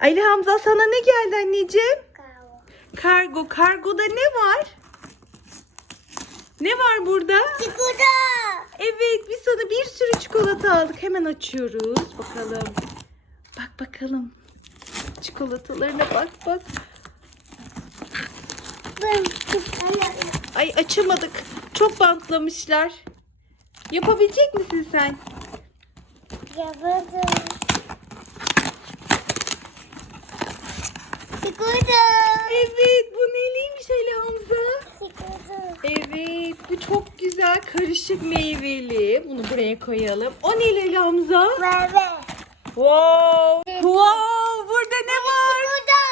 Ali Hamza sana ne geldi anneciğim? Kavga. Kargo. Kargoda ne var? Ne var burada? Çikolata. Evet biz sana bir sürü çikolata aldık. Hemen açıyoruz. Bakalım. Bak bakalım. Çikolatalarına bak bak. Ay açamadık. Çok bantlamışlar. Yapabilecek misin sen? Yapalım. Çikolata. Evet bu neliymiş Ali Hamza? Çikolata. Evet bu çok güzel karışık meyveli. Bunu buraya koyalım. O ne Ali Hamza? Bebe. Wow. Wow burada ne var? Çikolata.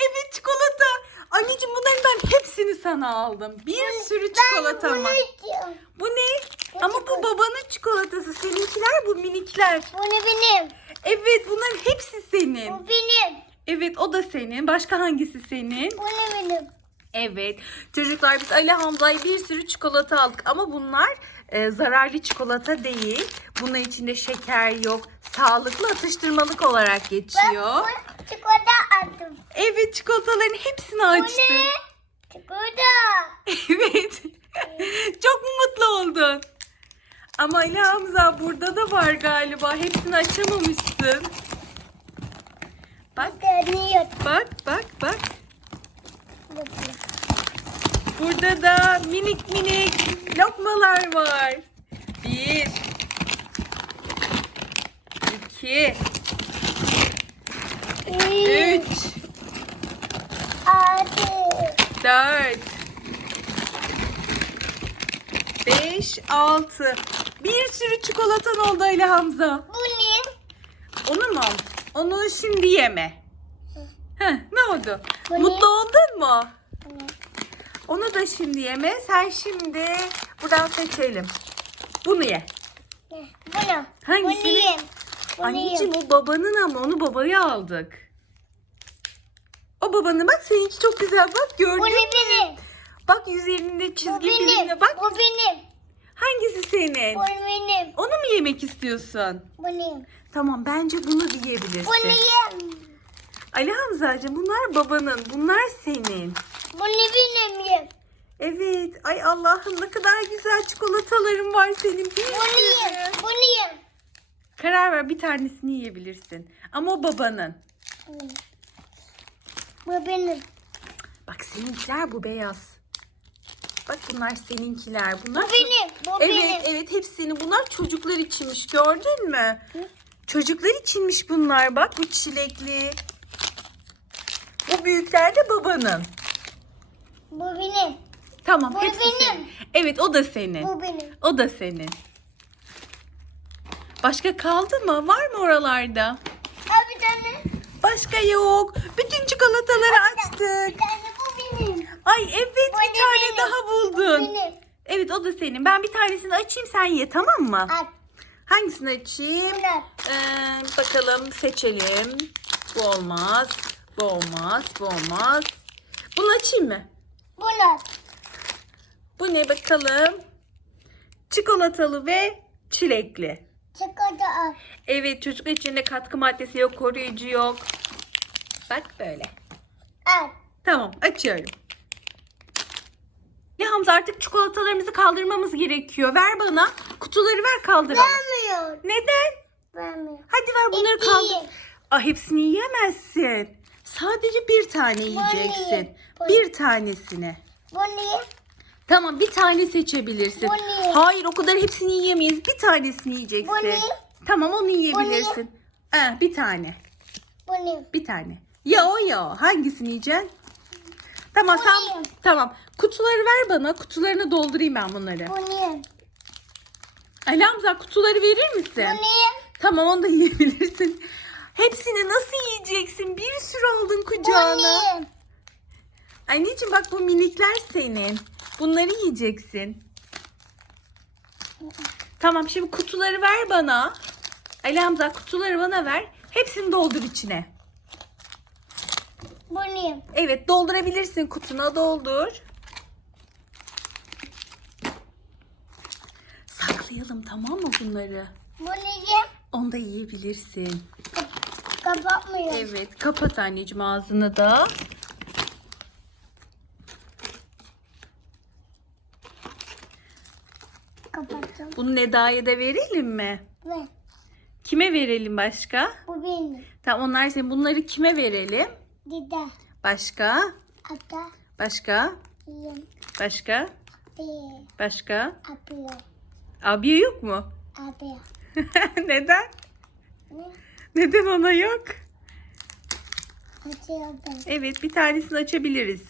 Evet çikolata. Anneciğim bunların ben hepsini sana aldım. Bir sürü çikolata Ben var. Bu ne? Bu Ama bu babanın çikolatası. Seninkiler bu minikler. Bu ne benim? Evet bunların hepsi senin. Bu benim. Evet o da senin. Başka hangisi senin? Bu ne benim? Evet. Çocuklar biz Ali Hamza'ya bir sürü çikolata aldık. Ama bunlar e, zararlı çikolata değil. Bunun içinde şeker yok. Sağlıklı atıştırmalık olarak geçiyor. bu çikolata attım. Evet çikolataların hepsini Bu açtık. ne? Çikolata. Evet. Çok mu mutlu oldun? Ama Ali Hamza burada da var galiba. Hepsini açamamışsın. Bak bak bak bak. Burada da minik minik lokmalar var. Bir. iki, Üç. Dört. Beş. Altı. Bir sürü çikolatan oldu Ali Hamza. Bu ne? Onu mu? Onu şimdi yeme. Heh, ne oldu? Bu ne? Mutlu oldun mu? Onu da şimdi yeme. Sen şimdi buradan seçelim. Bunu ye. Ne? Bunu. Hangisini? Bunu yiyeyim. Bunu Anneciğim yiyeyim. o babanın ama onu babaya aldık. O babanın bak seninki çok güzel bak gördün Bu mü? ne benim? Bak yüzlerinde Bu çizgi benim. filmde bak. Bu benim. Hangisi senin? Bu benim. Onu mu yemek istiyorsun? Bu benim. Tamam bence bunu yiyebilirsin. Bu yiyeyim. Ali Hamzacığım bunlar babanın bunlar senin. Bu benim. Evet ay Allah'ım ne kadar güzel çikolataların var senin. Sürü. yiyeyim. Bunu yiyeyim. Karar ver bir tanesini yiyebilirsin. Ama o babanın. Bu benim. Bak seninkiler bu beyaz. Bak bunlar seninkiler. Bunlar Bu benim. Bu Evet benim. evet hepsini bunlar çocuklar içinmiş gördün mü? Çocuklar içinmiş bunlar bak bu çilekli. Bu büyükler de babanın. Bu benim. Tamam Bu hepsi benim. senin. Evet o da senin. Bu benim. O da senin. Başka kaldı mı? Var mı oralarda? Al bir tane. Başka yok. Bütün çikolataları Bir açtık. tane bu benim. Ay evet Bu bir tane benim. Daha Bu buldun. benim. Evet o da senin. Ben bir tanesini açayım sen ye tamam mı? Al. Hangisini açayım? Bunu. Ee, bakalım seçelim. Bu olmaz. Bu olmaz. Bu olmaz. Bunu açayım mı? Bunu. Bu ne bakalım? Çikolatalı ve çilekli. Çikolata. Evet çocuk içinde katkı maddesi yok, koruyucu yok. Bak böyle. Al. Tamam açıyorum. Hamza artık çikolatalarımızı kaldırmamız gerekiyor. Ver bana. Kutuları ver kaldıralım. Vermiyor. Neden? Vermiyor. Hadi ver bunları Hepsini kaldır. Aa, hepsini yiyemezsin. Sadece bir tane yiyeceksin. ye. Bunu- Bir tanesini. Bu ne? Tamam bir tane seçebilirsin. Bu ne? Hayır o kadar hepsini yiyemeyiz. Bir tanesini yiyeceksin. Bu ne? Tamam onu yiyebilirsin. Ee, bir tane. Bu ne? Bir tane. Ya o ya o. Hangisini yiyeceksin? Tamam sen tamam. Kutuları ver bana. Kutularını doldurayım ben bunları. Bu ne? Ali Hamza kutuları verir misin? Bu ne? Tamam onu da yiyebilirsin. Hepsini nasıl yiyeceksin? Bir sürü aldın Bu kucağına. ne? Anneciğim bak bu minikler senin. Bunları yiyeceksin. Tamam şimdi kutuları ver bana. Ali Hamza kutuları bana ver. Hepsini doldur içine. Bu ne? Evet doldurabilirsin kutuna doldur. Saklayalım tamam mı bunları? Bu ne? Onu da yiyebilirsin. Kapatmıyor. Evet kapat anneciğim ağzını da. Kapattım. Bunu Neda'ya da verelim mi? Ve Kime verelim başka? bu benim. Tamam onlar senin. Bunları kime verelim? Dede. Başka? Ata. Başka? Yem. Başka? Be. Başka? Abi. Abiye yok mu? Abi. Neden? Ne? Neden ona yok? Açıyorum. Evet bir tanesini açabiliriz.